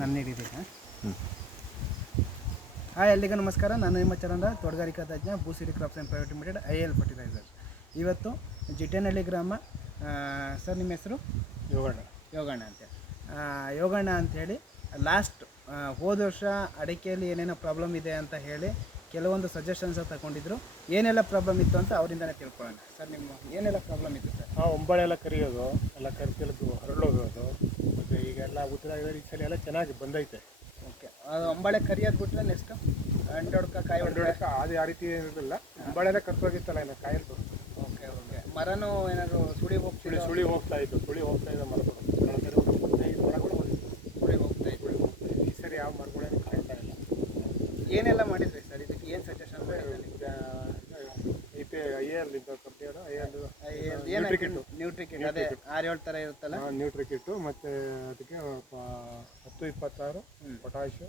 ನನ್ನ ಹಿಡಿದೀನಿ ಹಾಯ್ ಎಲ್ಲಿಗೂ ನಮಸ್ಕಾರ. ನಾನು ನಿಮ್ಮ ಚರಂದ್ರ ತೋಟಗಾರಿಕಾ ತಜ್ಞ Bhusiri crops and private limited I L fertiliser ಇವತ್ತು ಜಿಟೇನಹಳ್ಳಿ ಗ್ರಾಮ ಸರ್ ನಿಮ್ಮ ಹೆಸರು? ಯೋಗಣ್ಣ. ಯೋಗಣ್ಣ ಅಂತ. ಆ, ಯೋಗಣ್ಣ ಅಂಥೇಳಿ ಲಾಸ್ಟ್ ಹೋದ ವರ್ಷ ಅಡಿಕೆಯಲ್ಲಿ ಏನೇನೋ ಪ್ರಾಬ್ಲಮ್ ಇದೆ ಅಂತ ಹೇಳಿ ಕೆಲವೊಂದು ಸಜೆಷನ್ಸ್ ತಗೊಂಡಿದ್ರು. ಏನೆಲ್ಲ ಪ್ರಾಬ್ಲಮ್ ಇತ್ತು ಅಂತ ಅವರಿಂದನೇ ತಿಳ್ಕೊಳ್ಳೋಣ. ಸರ್ ನಿಮ್ಮ ಏನೆಲ್ಲ ಪ್ರಾಬ್ಲಮ್ ಇತ್ತು ಸರ್ ಆ ಒಂಬಳೆ ಎಲ್ಲ ಕರಿಯೋದು ಎಲ್ಲ ಕರಿತಿಲ್ದು ಹರಳೋಗೋದು ಮತ್ತು ಈಗ ಎಲ್ಲ ಉತ್ತರ ಈ ಸಲ ಎಲ್ಲ ಚೆನ್ನಾಗಿ ಬಂದೈತೆ. ಓಕೆ ಒಂಬಳೆ ಕರಿಯೋದು ಬಿಟ್ರೆ ನೆಕ್ಸ್ಟ್ ಅಂಡೋಡ್ಕ ಕಾಯಿ ಅಂಡೋಡ್ಕ ಅದು ಯಾವ ರೀತಿ ಇರಲಿಲ್ಲ ಒಂಬಳೆ ಎಲ್ಲ ಕರ್ತೋಗಿತ್ತಲ್ಲ ಇನ್ನು ಕಾಯಲ್ದು ಓಕೆ ಓಕೆ ಮರನೂ ಏನಾದ್ರು ಸುಳಿ ಸುಳಿ ಸುಳಿ ಹೋಗ್ತಾ ಇತ್ತು ಸುಳಿ ಹೋಗ್ತಾ ಇದೆ ಬಂದಿತ್ತು. ಸುಳಿ ಹೋಗ್ತಾ ಇತ್ತು ಹೋಗ್ತಾ ಈ ಸರಿ ಯಾವ ಮರಗಳೇನು ಕಾಯ್ತಾ ಇಲ್ಲ. ಏನೆಲ್ಲ ಮಾಡಿದ್ರಿ ಸರ್ ಇದಕ್ಕೆ ಏನು ಸಜೆಷನ್ ಮಾಡಿದ್ರಿ ಎಲ್ ಏನಾಗಿ ನ್ಯೂಟ್ರಿಕಿಟ್ ಅದೇ ಆರು ಏಳು ಥರ ಇರುತ್ತಲ್ಲ? ನ್ಯೂಟ್ರಿ ಕಿಟ್ಟು ಮತ್ತು ಅದಕ್ಕೆ ಹತ್ತು ಇಪ್ಪತ್ತಾರು ಪೊಟ್ಯಾಶು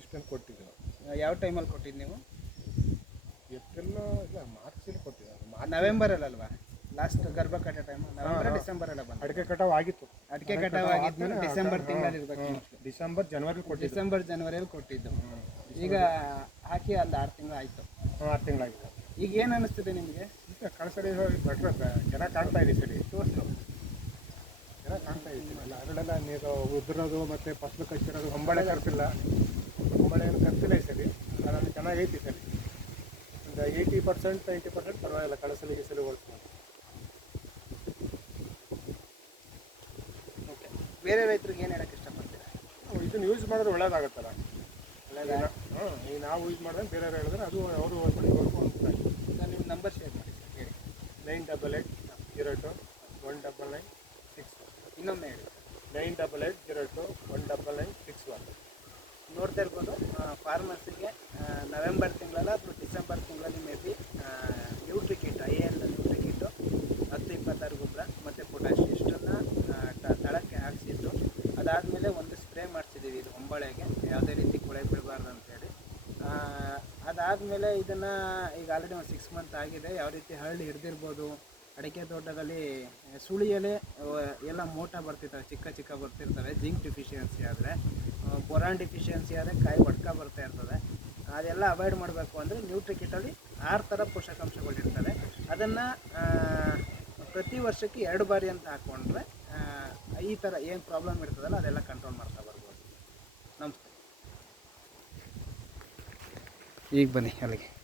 ಇಷ್ಟನ್ನು ಕೊಟ್ಟಿದ್ದೆವು ಯಾವ ಟೈಮಲ್ಲಿ ಕೊಟ್ಟಿದ್ದು ನೀವು? ಏಪ್ರಿಲ್ ಇಲ್ಲ ಮಾರ್ಚಲ್ಲಿ ನವೆಂಬರ್ ನವೆಂಬರಲ್ಲಲ್ವಾ ಲಾಸ್ಟ್ ಗರ್ಭ ಕಟ್ಟೋ ಟೈಮ್ ನವೆಂಬರ್ ಡಿಸೆಂಬರ್ ಅಲ್ಲ ಅಡಿಕೆ ಕಟಾವ್ ಆಗಿತ್ತು. ಅಡಿಕೆ ಕಟಾವ್ ಆಗಿದ್ಮೇಲೆ ಡಿಸೆಂಬರ್ ತಿಂಗಳಲ್ಲಿ ಇರ್ಬೇಕು ಡಿಸೆಂಬರ್ ಜನವರಿ ಕೊಟ್ಟಿದ್ದು. ಡಿಸೆಂಬರ್ ಜನವರಿಯಲ್ಲಿ ಕೊಟ್ಟಿದ್ದು. ಈಗ ಹಾಕಿ ಅಲ್ಲಿ ಆರು ತಿಂಗಳು ಆಯಿತು. ಆರು ತಿಂಗಳಾಗಿತ್ತು ಈಗ ಏನು ಅನಿಸ್ತಿದೆ ನಿಮಗೆ? ಈಗ ಕಳಸಡಿ ಬೆಟ್ರೆ ಚೆನ್ನಾಗಿ ಕಾಣ್ತಾ ಇದೆ ಸರಿ. ತೋರಿಸು ಚೆನ್ನಾಗಿ ಕಾಣ್ತಾ ಇದೆ ಅಲ್ಲ ಅದರಲ್ಲೆಲ್ಲ ನೀರು ಉದುರೋದು ಮತ್ತು ಫಸಲು ಕಚ್ಚಿರೋದು ಹೊಂಬಳೆ ಕರ್ತಿಲ್ಲ ಹೊಂಬಳೆ ಏನು ಕರ್ತಿಲ್ಲ ಈ ಸರಿ. ಅದರಲ್ಲಿ ಚೆನ್ನಾಗೈತಿ ಸರಿ. ಒಂದು ಏಯ್ಟಿ ಪರ್ಸೆಂಟ್ ನೈಂಟಿ ಪರ್ಸೆಂಟ್ ಪರವಾಗಿಲ್ಲ. ಕಳಸಲಿಗೆ ಸರಿ ಹೋಲ್ಸ್ಕೊಂಡು ಓಕೆ ಬೇರೆ ರೈತರಿಗೆ ಏನು ಹೇಳಕ್ಕೆ ಇಷ್ಟಪಡ್ತೀರಾ? ಇದನ್ನು ಯೂಸ್ ಮಾಡಿದ್ರೆ ಒಳ್ಳೇದಾಗುತ್ತಲ್ಲ. ಹಾಂ ಈಗ ನಾವು ಯೂಸ್ ಮಾಡಿದ್ರೆ ಬೇರೆ ಹೇಳಿದ್ರೆ ಅದು ಅವರು ಹೊಂದ್ಕೊಂಡು ಹೋಗ್ತಾರೆ ನಾನು ನಿಮ್ಮ ನಂಬರ್ ಶೇರ್ ಮಾಡಿ ಸರ್ ಹೇಳಿ nine double eight zero two one double nine six ಇನ್ನೊಮ್ಮೆ ಹೇಳಿ. Nine double eight zero two one double nine six one ನೋಡ್ತಾ ಇರ್ಬೋದು ಫಾರ್ಮರ್ಸಿಗೆ ನವೆಂಬರ್ ತಿಂಗಳಲ್ಲ ಅಥವಾ ಡಿಸೆಂಬರ್ ತಿಂಗಳಲ್ಲಿ maybe nutri kit I L nutri kit ಹತ್ತು ಇಪ್ಪತ್ತಾರು ಗೊಬ್ಬರ ಮತ್ತು ಪೊಟ್ಯಾಶ್ ಇಷ್ಟನ್ನು ತಳಕ್ಕೆ ಹಾಕ್ಸಿದ್ದು. ಅದಾದಮೇಲೆ ಒಂದು ಸ್ಪ್ರೇ ಮಾಡ್ತಿದ್ದೀವಿ ಇದು ಹೊಂಬಳೆಗೆ. ಯಾವುದೇ ರೀತಿ ಕೊಳೆ ಬಿಡಬಾರ್ದು ಅಂತೇಳಿ ಅದಾದಮೇಲೆ ಇದನ್ನು ಈಗ ಆಲ್ರೆಡಿ ಒಂದು ಸಿಕ್ಸ್ ಮಂತ್ ಆಗಿದೆ. ಯಾವ ರೀತಿ ಹಳ್ಳಿ ಹಿಡ್ದಿರ್ಬೋದು, ಅಡಿಕೆ ತೋಟದಲ್ಲಿ ಸುಳಿಯಲೆ ಎಲ್ಲ ಮೋಟ ಬರ್ತಿರ್ತವೆ ಚಿಕ್ಕ ಚಿಕ್ಕ ಬರ್ತಿರ್ತವೆ ಜಿಂಕ್ ಡಿಫಿಷಿಯನ್ಸಿ ಆದರೆ. ಬೊರಾನ್ ಡಿಫಿಷಿಯನ್ಸಿ ಆದರೆ ಕಾಯಿ ಒಡ್ಕ ಬರ್ತಾ ಇರ್ತದೆ. ಅದೆಲ್ಲ ಅವಾಯ್ಡ್ ಮಾಡಬೇಕು ಅಂದರೆ ನ್ಯೂಟ್ರಿಕಿಟಲ್ಲಿ ಆರು ಥರ ಪೋಷಕಾಂಶಗಳಿರ್ತವೆ. ಅದನ್ನು ಪ್ರತಿ ವರ್ಷಕ್ಕೆ ಎರಡು ಬಾರಿ ಅಂತ ಹಾಕ್ಕೊಂಡ್ರೆ ಈ ಥರ ಏನು ಪ್ರಾಬ್ಲಮ್ ಇರ್ತದಲ್ಲ ಅದೆಲ್ಲ ಕಂಟ್ರೋಲ್ ಮಾಡ್ತಾ एक बने अलग।